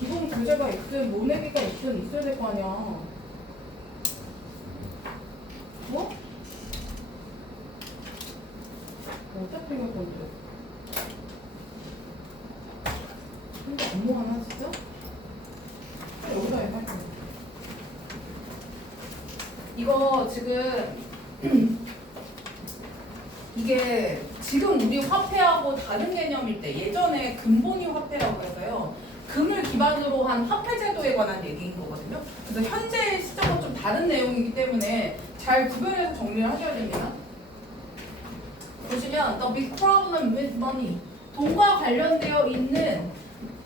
기본 교재가 있든 모내기가 있든 있어야 될 거 아니야. 뭐? 어떻게 할 건데? 근데 업무 하나 진짜? 여기다 해 빨리. 이거 지금 이게 지금 우리 화폐하고 다른 개념일 때 예전에 금본위 화폐라고 해서요. 금을 기반으로 한 화폐 제도에 관한 얘기인 거거든요. 그래서 현재 시점은 좀 다른 내용이기 때문에 잘 구별해서 정리를 하셔야 됩니다. 보시면 The big problem with money 돈과 관련되어 있는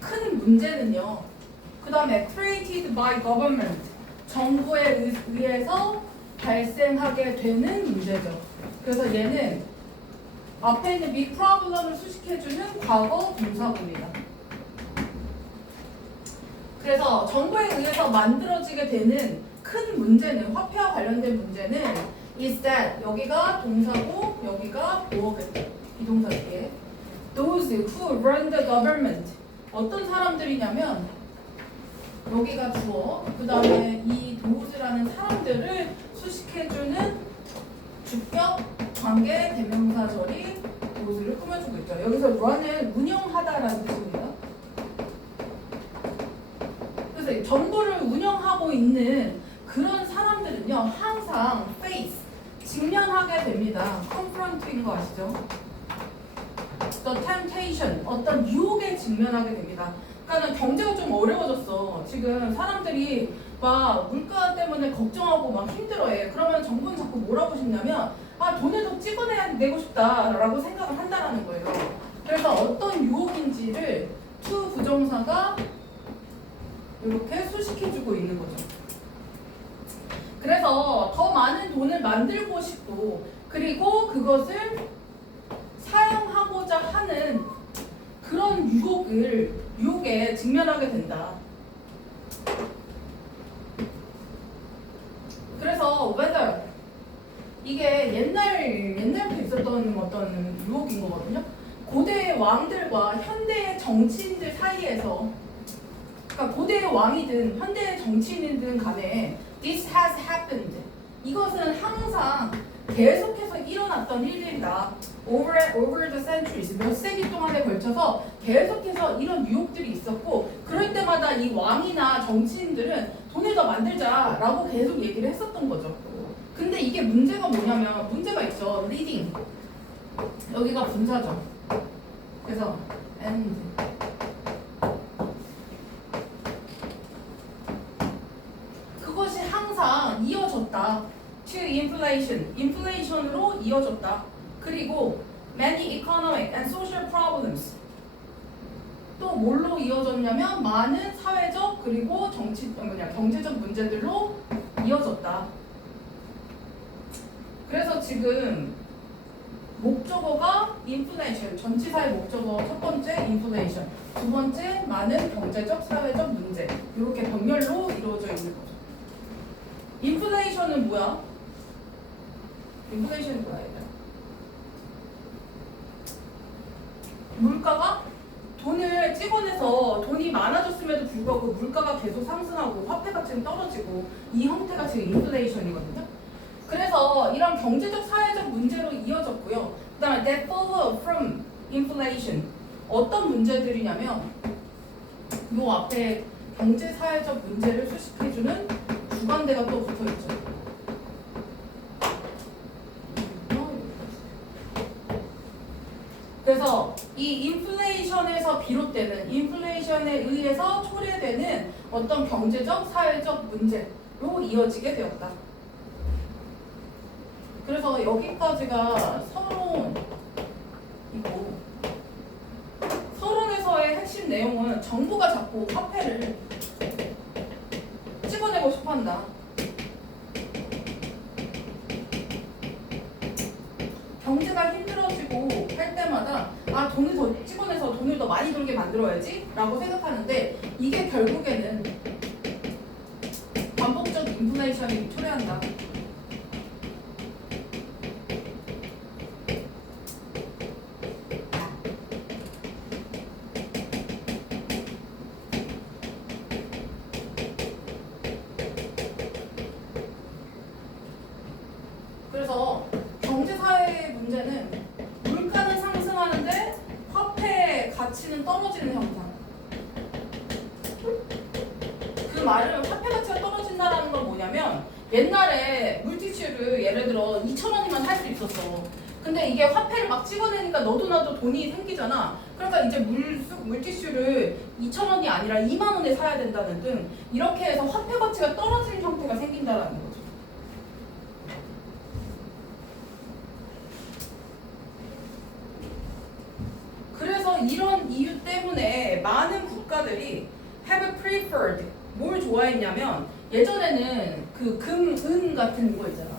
큰 문제는요. 그 다음에 created by government 정부에 의해서 발생하게 되는 문제죠. 그래서 얘는 앞에 있는 big problem을 수식해주는 과거 동사구입니다. 그래서 정부에 의해서 만들어지게 되는 큰 문제는 화폐와 관련된 문제는 is that 여기가 동사고 여기가 뭐겠다 비동사게 those who run the government 어떤 사람들이냐면 여기가 주어 그 다음에 이 those라는 사람들을 수식해주는 주격 관계 대명사절이 those를 꾸며주고 있죠. 여기서 run을 운영하다라는 뜻입니다. 그래서 정부를 운영하고 있는 그런 사람들은요 항상 face 직면하게 됩니다. confront인 거 아시죠? The temptation 어떤 유혹에 직면하게 됩니다. 그러니까 경제가 좀 어려워졌어. 지금 사람들이 막 물가 때문에 걱정하고 막 힘들어해. 그러면 정부는 자꾸 뭐라고 싶냐면 아 돈을 더 찍어내고 싶다라고 생각을 한다라는 거예요. 그래서 어떤 유혹인지를 to 부정사가 이렇게 수식해주고 있는 거죠. 그래서 더 많은 돈을 만들고 싶고 그리고 그것을 사용하고자 하는 그런 유혹에 직면하게 된다. 그래서 whether 이게 옛날부터 있었던 어떤 유혹인 거거든요. 고대의 왕들과 현대의 정치인들 사이에서 그러니까 고대의 왕이든 현대의 정치인이든 간에 this has happened. 이것은 항상 계속해서 일어났던 일들이다. Over the centuries. 몇 세기 동안에 걸쳐서 계속해서 이런 유혹들이 있었고 그럴 때마다 이 왕이나 정치인들은 돈을 더 만들자라고 계속 얘기를 했었던 거죠. 근데 이게 문제가 뭐냐면 문제가 있죠. leading. 여기가 분사죠. 그래서 and 그것이 항상 이어졌다. to inflation, 인플레이션으로 이어졌다. 그리고 many economic and social problems. 또 뭘로 이어졌냐면 많은 사회적 그리고 경제적 문제들로 이어졌다. 그래서 지금 목적어가 inflation, 전치사의 목적어 첫 번째 inflation, 두 번째 많은 경제적 사회적 문제 이렇게 병렬로 이루어져 있는 거죠. 인플레이션은 뭐야? 인플레이션이 뭐야 얘들아? 물가가 돈을 찍어내서 돈이 많아졌음에도 불구하고 물가가 계속 상승하고 화폐 가치는 떨어지고 이 형태가 지금 인플레이션이거든요. 그래서 이런 경제적 사회적 문제로 이어졌고요. 그 다음에 that follow from inflation 어떤 문제들이냐면 요 앞에 경제 사회적 문제를 수식해주는 주관대가 또 붙어있죠. 그래서 이 인플레이션에서 비롯되는 인플레이션에 의해서 초래되는 어떤 경제적 사회적 문제로 이어지게 되었다. 그래서 여기까지가 서론이고 서론에서의 핵심 내용은 정부가 자꾸 화폐를 찍어내고 싶어한다. 경제가 힘들어지고 할 때마다 아 돈을 더 찍어내서 돈을 더 많이 들게 만들어야지 라고 생각하는데 이게 결국에는 반복적 인플레이션이 초래한다. 옛날에 물티슈를 예를 들어 2,000원이면 살 수 있었어. 근데 이게 화폐를 막 찍어내니까 너도 나도 돈이 생기잖아. 그러니까 이제 물티슈를 2,000원이 아니라 2만 원에 사야 된다는 등 이렇게 해서 화폐 가치가 떨어지는 형태가 생긴다는 거죠. 그래서 이런 이유 때문에 많은 국가들이 have preferred 뭘 좋아했냐면 예전에는 그 금, 은 같은 거 있잖아.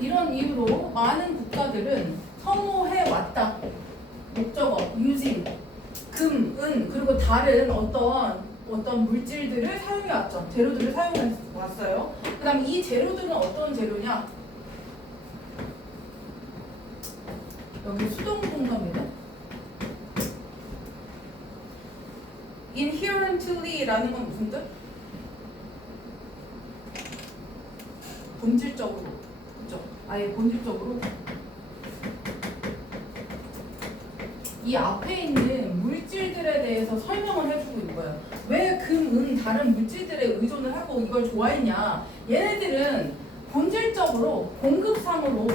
이런 이유로 많은 국가들은 선호해 왔다. 목적어, using, 금, 은 그리고 다른 어떤 물질들을 사용해 왔죠. 재료들을 사용해 왔어요. 그다음 이 재료들은 어떤 재료냐? 여기 수동공감이네. inherently라는 건 무슨 뜻? 본질적으로, 그죠? 아예 본질적으로 이 앞에 있는 물질들에 대해서 설명을 해주고 있는 거예요. 왜 금, 은, 다른 물질들에 의존을 하고 이걸 좋아했냐? 얘네들은 본질적으로 공급상으로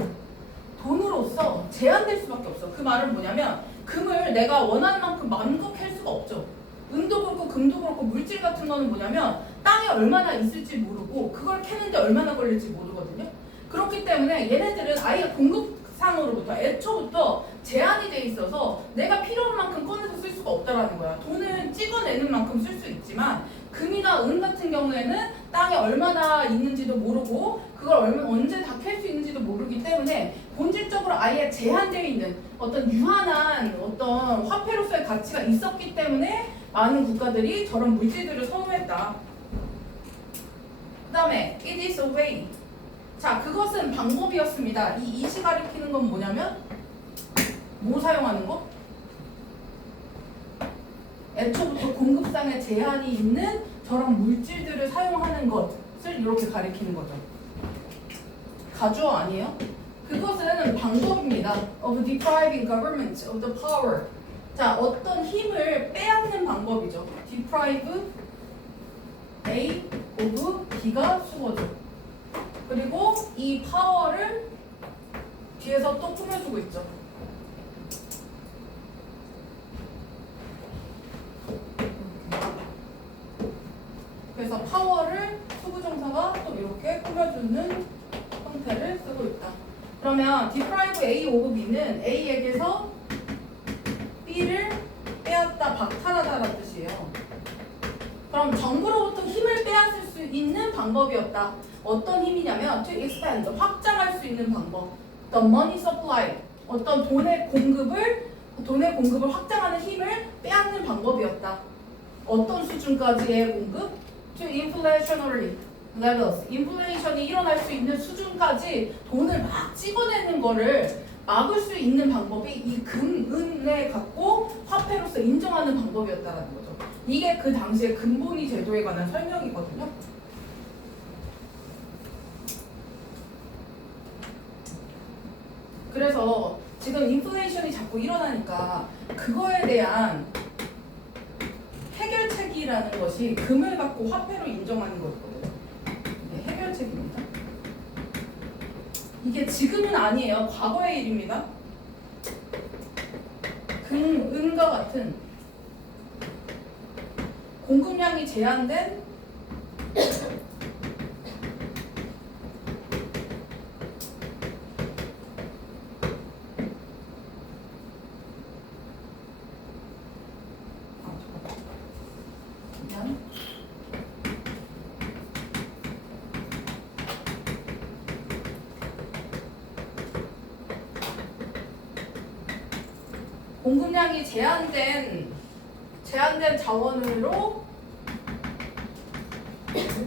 돈으로서 제한될 수밖에 없어. 그 말은 뭐냐면 금을 내가 원하는 만큼 마음껏 캘 수가 없죠. 은도 그렇고 금도 그렇고 물질 같은 거는 뭐냐면 땅에 얼마나 있을지 모르고 그걸 캐는데 얼마나 걸릴지 모르거든요. 그렇기 때문에 얘네들은 아예 공급상으로부터 애초부터 제한이 돼 있어서 내가 필요한 만큼 꺼내서 쓸 수가 없다라는 거야. 돈을 찍어내는 만큼 쓸 수 있지만 금이나 은 같은 경우에는 땅에 얼마나 있는지도 모르고 그걸 언제 다 캘 수 있는지도 모르기 때문에 본질적으로 아예 제한되어 있는 어떤 유한한 어떤 화폐로서의 가치가 있었기 때문에 많은 국가들이 저런 물질들을 선호했다. 그 다음에 it is a way. 자, 그것은 방법이었습니다. 이 it이 가리키는 건 뭐냐면 뭐 사용하는 거? 애초부터 공급상의 제한이 있는 저런 물질들을 사용하는 것을 이렇게 가리키는 거죠. 가주어 아니에요? 그것은 방법입니다. of depriving government of the power. 자, 어떤 힘을 빼앗는 방법이죠. deprive A of B가 수거죠. 그리고 이 파워를 뒤에서 또 꾸며주고 있죠. 그래서 파워를 수부정사가 또 이렇게 꾸며주는 형태를 쓰고 있다. 그러면 deprive A of B는 A에게서 B를 빼앗다, 박탈하다라는 뜻이에요. 그럼 정부로부터 힘을 빼앗을 수 있는 방법이었다. 어떤 힘이냐면 to expand, 확장할 수 있는 방법. The money supply, 어떤 돈의 공급을 확장하는 힘을 빼앗는 방법이었다. 어떤 수준까지의 공급? To inflationary levels, 인플레이션이 일어날 수 있는 수준까지 돈을 막 찍어내는 거를 막을 수 있는 방법이 이 금, 은에 갖고 화폐로서 인정하는 방법이었다는 거죠. 이게 그 당시의 금본위 제도에 관한 설명이거든요. 그래서 지금 인플레이션이 자꾸 일어나니까 그거에 대한 해결책이라는 것이 금을 갖고 화폐로 인정하는 거거든요. 이게 해결책입니다. 이게 지금은 아니에요. 과거의 일입니다. 금, 은과 같은 공급량이 제한된 공급량이 제한된 자원으로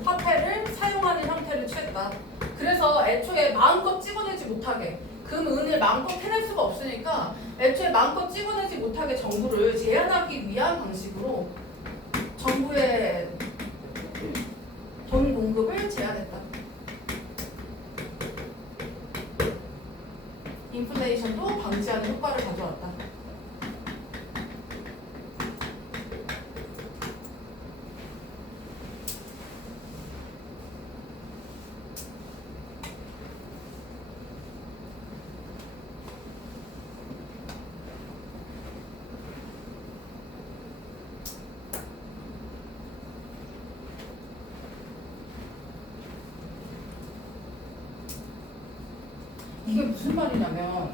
화폐를 사용하는 형태를 취했다. 그래서 애초에 마음껏 찍어내지 못하게 금, 은을 마음껏 해낼 수가 없으니까 애초에 마음껏 찍어내지 못하게 정부를 제한하기 위한 방식으로 정부의 돈 공급을 제한했다. 인플레이션도 방지하는 효과를 가져왔다. 이게 무슨 말이냐면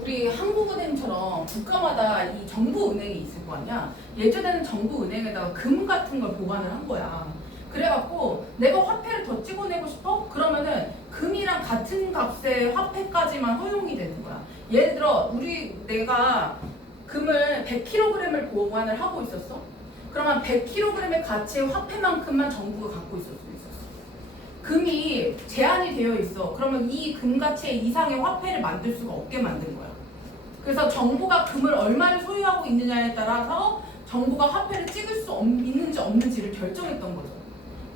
우리 한국은행처럼 국가마다 이 정부은행이 있을 거 아니야. 예전에는 정부은행에다가 금 같은 걸 보관을 한 거야. 그래갖고 내가 화폐를 더 찍어내고 싶어? 그러면은 금이랑 같은 값의 화폐까지만 허용이 되는 거야. 예를 들어 내가 금을 100kg을 보관을 하고 있었어. 그러면 100kg의 가치의 화폐만큼만 정부가 갖고 있을 수 있었어. 금이 제한이 되어 있어. 그러면 이 금 가치 이상의 화폐를 만들 수가 없게 만든 거야. 그래서 정부가 금을 얼마를 소유하고 있느냐에 따라서 정부가 화폐를 찍을 수 있는지 없는지를 결정했던 거죠.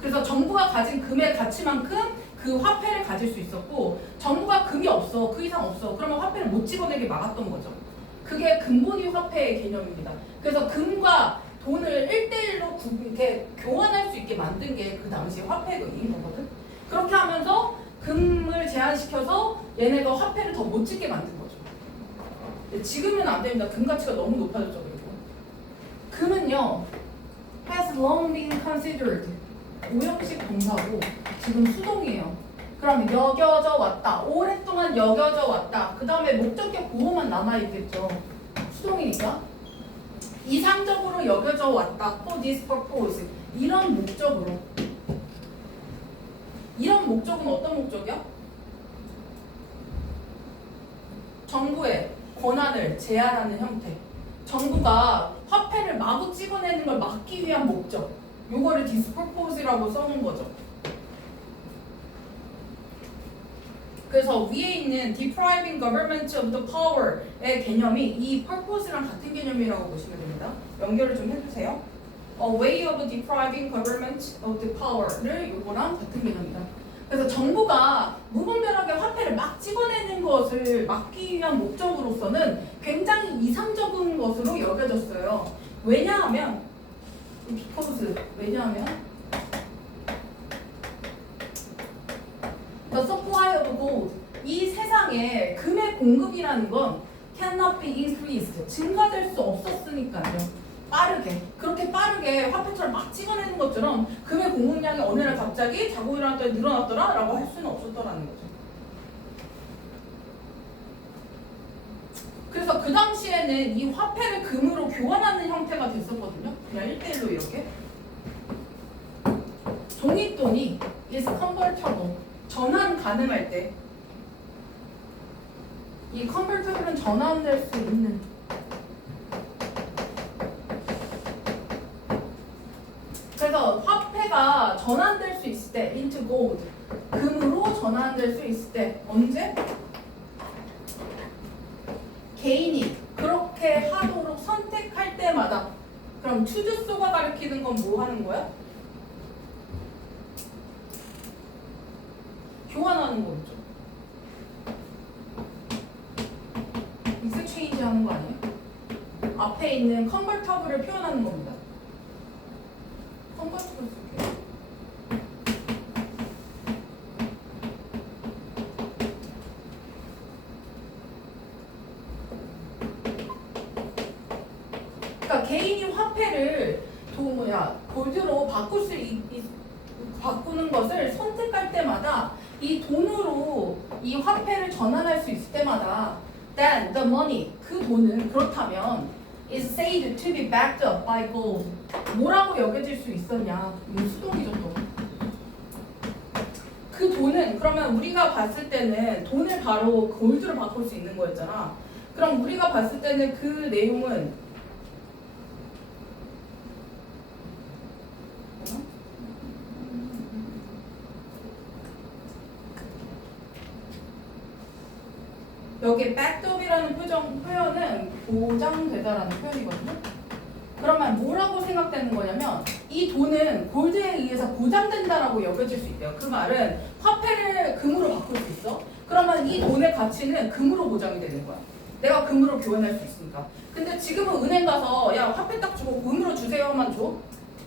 그래서 정부가 가진 금의 가치만큼 그 화폐를 가질 수 있었고, 정부가 금이 없어, 그 이상 없어, 그러면 화폐를 못 찍어내게 막았던 거죠. 그게 금본위 화폐의 개념입니다. 그래서 금과 돈을 1대1로 이렇게 교환할 수 있게 만든 게 그 당시 화폐인 거거든. 그렇게 하면서 금을 제한시켜서 얘네가 화폐를 더 못 찍게 만든 거죠. 지금은 안 됩니다. 금 가치가 너무 높아졌죠. 그리고 금은요, has long been considered 오형식 동사고 지금 수동이에요. 그럼 여겨져 왔다, 오랫동안 여겨져 왔다. 그 다음에 목적격 보호만 남아있겠죠. 수동이니까 이상적으로 여겨져 왔다. For this purpose. 이런 목적으로. 이런 목적은 어떤 목적이야? 정부의 권한을 제한하는 형태. 정부가 화폐를 마구 찍어내는 걸 막기 위한 목적. 요거를 this purpose라고 써놓은 거죠. 그래서 위에 있는 depriving government of the power의 개념이 이 purpose랑 같은 개념이라고 보시면 됩니다. 연결을 좀 해주세요. A way of depriving government of the power를 요거랑 같은 개념이다. 그래서 정부가 무분별하게 화폐를 막 찍어내는 것을 막기 위한 목적으로서는 굉장히 이상적인 것으로 여겨졌어요. 왜냐하면 왜냐하면 The supply of gold, 이 세상에 금의 공급이라는 건 cannot be increased, 증가될 수 없었으니까요. 그렇게 빠르게 화폐처럼 막 찍어내는 것처럼 금의 공급량이 어느 날 갑자기 자고 일어났더니 늘어났더라 라고 할 수는 없었더라는 거죠. 그래서 그 당시에는 이 화폐를 금으로 교환하는 형태가 됐었거든요. 그냥 1대1로 이렇게. 종이돈이 is convertible, 전환 가능할 때, 이 convertible은 전환될 수 있는, 그래서 화폐가 전환될 수 있을 때 into gold, 금으로 전환될 수 있을 때 언제? 개인이 그렇게 하도록 선택할 때마다. 그럼 투주소가 가리키는 건 뭐 하는 거야? 교환하는 거죠. 익스체인지 하는 거 아니에요? 앞에 있는 컨버터블을 표현하는 겁니다. 컨버터블 쓸게요. 그러니까 개인이 화폐를 골드로 바꾸는 것을 선택할 때마다 이 돈으로 이 화폐를 전환할 수 있을 때마다 then the money, 그 돈은 그렇다면 is said to be backed up by gold. 뭐라고 여겨질 수 있었냐? 이 수동이죠 또. 그 돈은 그러면 우리가 봤을 때는 돈을 바로 골드로 바꿀 수 있는 거였잖아. 그럼 우리가 봤을 때는 그 내용은 여기 backup이라는 표현은 보장되다라는 표현이거든요. 그러면 뭐라고 생각되는 거냐면 이 돈은 골드에 의해서 보장된다라고 여겨질 수 있대요. 그 말은 화폐를 금으로 바꿀 수 있어. 그러면 이 돈의 가치는 금으로 보장이 되는 거야. 내가 금으로 교환할 수 있으니까. 근데 지금은 은행 가서 야 화폐 딱 주고 금으로 주세요만 줘?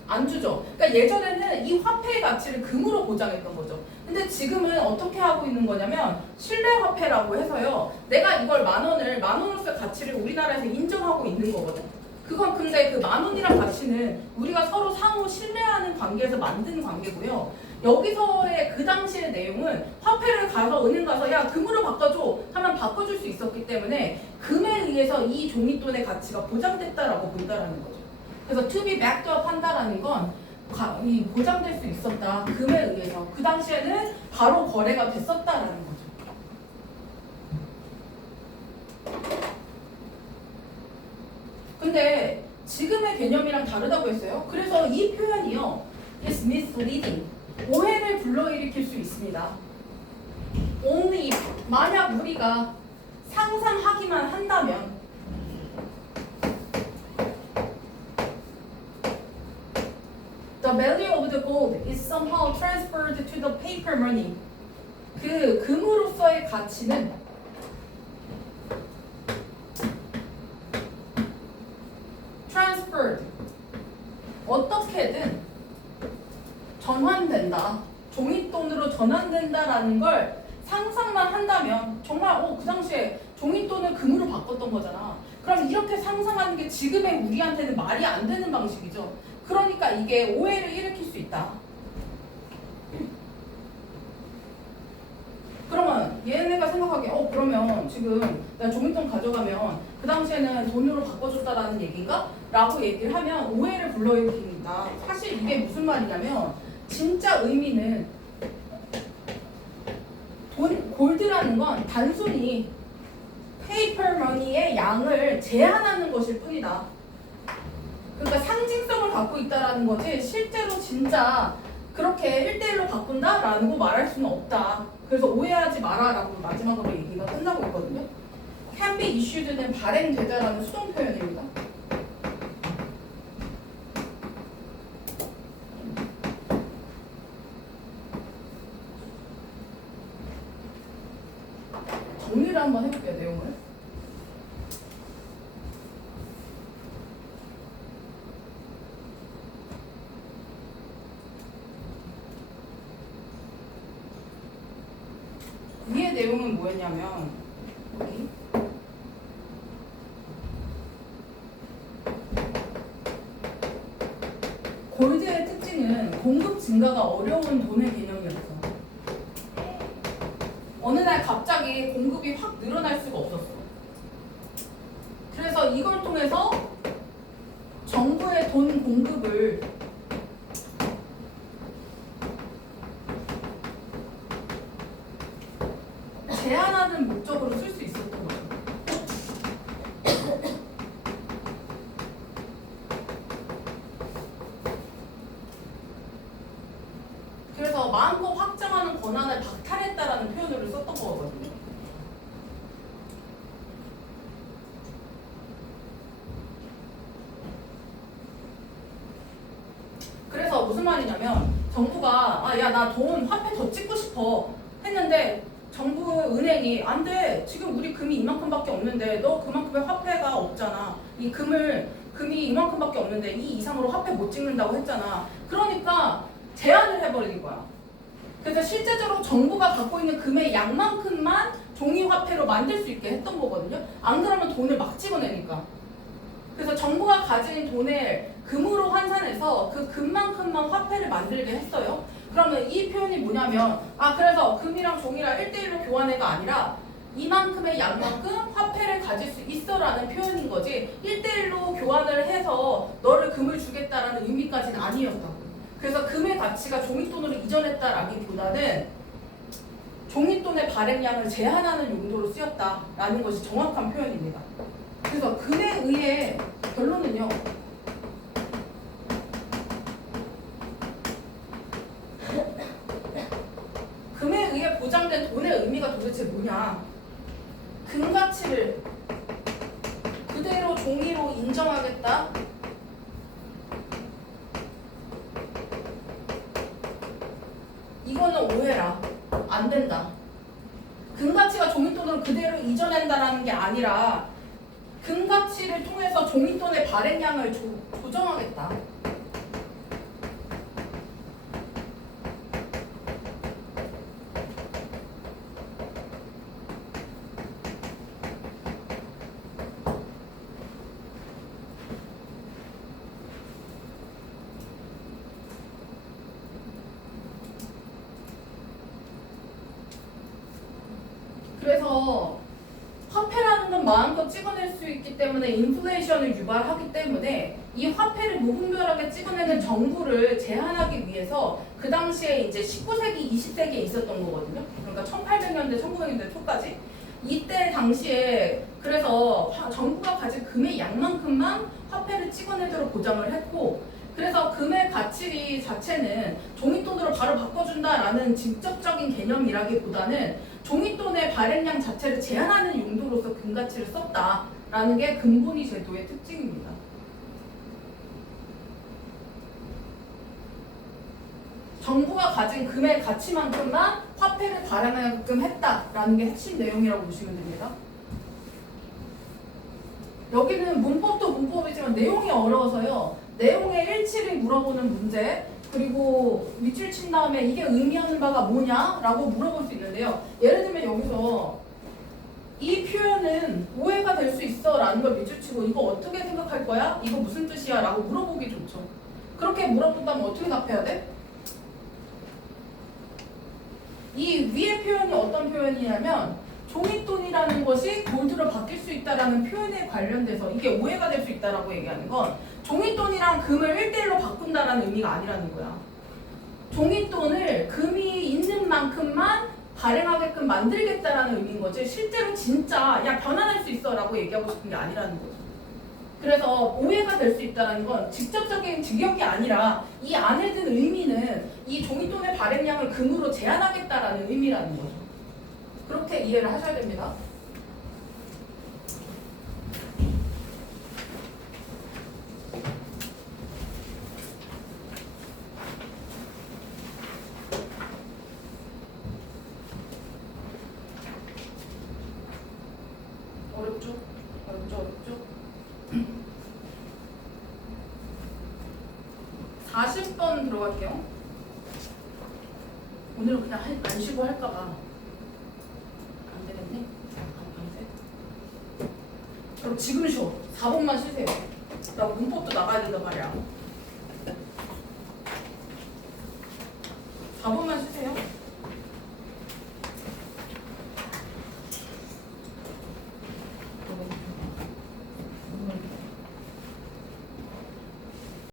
안 주죠. 그러니까 예전에는 이 화폐의 가치를 금으로 보장했던 거죠. 근데 지금은 어떻게 하고 있는 거냐면 신뢰화폐라고 해서요. 내가 이걸 만 원으로서의 가치를 우리나라에서 인정하고 있는 거거든. 그건 근데 그 만 원이란 가치는 우리가 서로 상호 신뢰하는 관계에서 만든 관계고요. 여기서의 그 당시의 내용은 화폐를 가서 은행 가서 야 금으로 바꿔줘 하면 바꿔줄 수 있었기 때문에 금에 의해서 이 종이돈의 가치가 보장됐다라고 본다라는 거죠. 그래서 to be backed up 한다라는 건 이 보장될 수 있었다. 금에 의해서 그 당시에는 바로 거래가 됐었다라는 거죠. 근데 지금의 개념이랑 다르다고 했어요. 그래서 이 표현이요. is misleading. 오해를 불러일으킬 수 있습니다. only if, 만약 우리가 상상하기만 한다면 the value of the gold is somehow transferred to the paper money. 그 금으로서의 가치는 transferred 어떻게든 전환된다. 종이돈으로 전환된다라는 걸 상상만 한다면 정말 그 당시에 종이돈을 금으로 바꿨던 거잖아. 그럼 이렇게 상상하는 게 지금의 우리한테는 말이 안 되는 방식이죠. 그러니까 이게 오해를 일으킬 수 있다. 그러면 얘네가 생각하기에 그러면 지금 내가 종이돈 가져가면 그 당시에는 돈으로 바꿔줬다라는 얘기인가? 라고 얘기를 하면 오해를 불러일으킵니다. 사실 이게 무슨 말이냐면 진짜 의미는 골드라는 건 단순히 페이퍼 머니의 양을 제한하는 것일 뿐이다. 그러니까 상징성을 갖고 있다라는 거지 실제로 진짜 그렇게 1대1로 바꾼다라는 거 말할 수는 없다. 그래서 오해하지 마라라고 마지막으로 얘기가 끝나고 있거든요. can be issued는 발행되다라는 수동 표현입니다. 정리를 한번 해볼게요, 내용을. 위의 내용은 뭐였냐면 여기 골드의 특징은 공급 증가가 어려운 돈의 개념이었어. 어느 날 갑자기 공급이 확 늘어날 수가 없었어. 그래서 이걸 통해서 정부의 돈 공급을 제한하는 목적으로 쓸 수 있었던 거죠. 그래서 마음껏 확장하는 권한을 박탈했다라는 표현으로 썼던 거거든요. 그래서 무슨 말이냐면 정부가 야 나 돈 화폐 더 찍고 싶어 했는데 정부 은행이 안 돼. 지금 우리 금이 이만큼밖에 없는데 너 그만큼의 화폐가 없잖아. 금이 이만큼밖에 없는데 이 이상으로 화폐 못 찍는다고 했잖아. 그러니까 제한을 해버리는 거야. 그래서 실제적으로 정부가 갖고 있는 금의 양만큼만 종이 화폐로 만들 수 있게 했던 거거든요. 안 그러면 돈을 막 집어내니까. 그래서 정부가 가진 돈을 금으로 환산해서 그 금만큼만 화폐를 만들게 했어요. 그러면 이 표현이 뭐냐면 그래서 금이랑 종이랑 1대1로 교환해가 아니라 이만큼의 양만큼 화폐를 가질 수 있어라는 표현인 거지 1대1로 교환을 해서 너를 금을 주겠다라는 의미까지는 아니었다고. 그래서 금의 가치가 종이돈으로 이전했다라기보다는 종이돈의 발행량을 제한하는 용도로 쓰였다라는 것이 정확한 표현입니다. 그래서 금에 의해 결론은요. 금에 의해 보장된 돈의 의미가 도대체 뭐냐? 금 가치를 그대로 종이로 인정하겠다? 이거는 오해라. 안 된다. 금 가치가 종이돈으로 그대로 이전한다라는 게 아니라 금 가치를 통해서 종이돈의 발행량을 조정하겠다. 그래서 화폐라는 건 마음껏 찍어낼 수 있기 때문에 인플레이션을 유발하기 때문에 이 화폐를 무분별하게 찍어내는 정부를 제한하기 위해서 그 당시에 이제 19세기, 20세기에 있었던 거거든요. 그러니까 1800년대, 1900년대 초까지. 이때 당시에 그래서 정부가 가진 금의 양만큼만 화폐를 찍어내도록 보장을 했고, 그래서 금의 가치 자체는 종이돈으로 바로 바꿔준다라는 직접적인 개념이라기보다는 종이돈의 발행량 자체를 제한하는 용도로서 금가치를 썼다라는 게 금본위 제도의 특징입니다. 정부가 가진 금의 가치만큼만 화폐를 발행하게끔 했다라는 게 핵심 내용이라고 보시면 됩니다. 여기는 문법도 문법이지만 내용이 어려워서요. 내용의 일치를 물어보는 문제, 그리고 밑줄 친 다음에 이게 의미하는 바가 뭐냐라고 물어볼 수 있는데요. 예를 들면 여기서 이 표현은 오해가 될 수 있어 라는 걸 밑줄 치고 이거 어떻게 생각할 거야? 이거 무슨 뜻이야? 라고 물어보기 좋죠. 그렇게 물어본다면 어떻게 답해야 돼? 이 위의 표현이 어떤 표현이냐면 종이돈이라는 것이 골드로 바뀔 수 있다라는 표현에 관련돼서 이게 오해가 될 수 있다라고 얘기하는 건 종이돈이랑 금을 1대1로 바꾼다라는 의미가 아니라는 거야. 종이돈을 금이 있는 만큼만 발행하게끔 만들겠다라는 의미인 거지 실제로 진짜 야 변환할 수 있어 라고 얘기하고 싶은 게 아니라는 거죠. 그래서 오해가 될 수 있다는 건 직접적인 직역이 아니라 이 안에 든 의미는 이 종이돈의 발행량을 금으로 제한하겠다라는 의미라는 거죠. 그렇게 이해를 하셔야 됩니다. 어렵죠? 어렵죠? 어렵죠? 40번 들어갈게요. 오늘은 그냥 안 쉬고 할까봐. 안 되겠네? 안 돼? 그럼 지금 쉬어. 4번만 쉬세요. 나 문법도 나가야 된단 말이야. 4번만 쉬세요.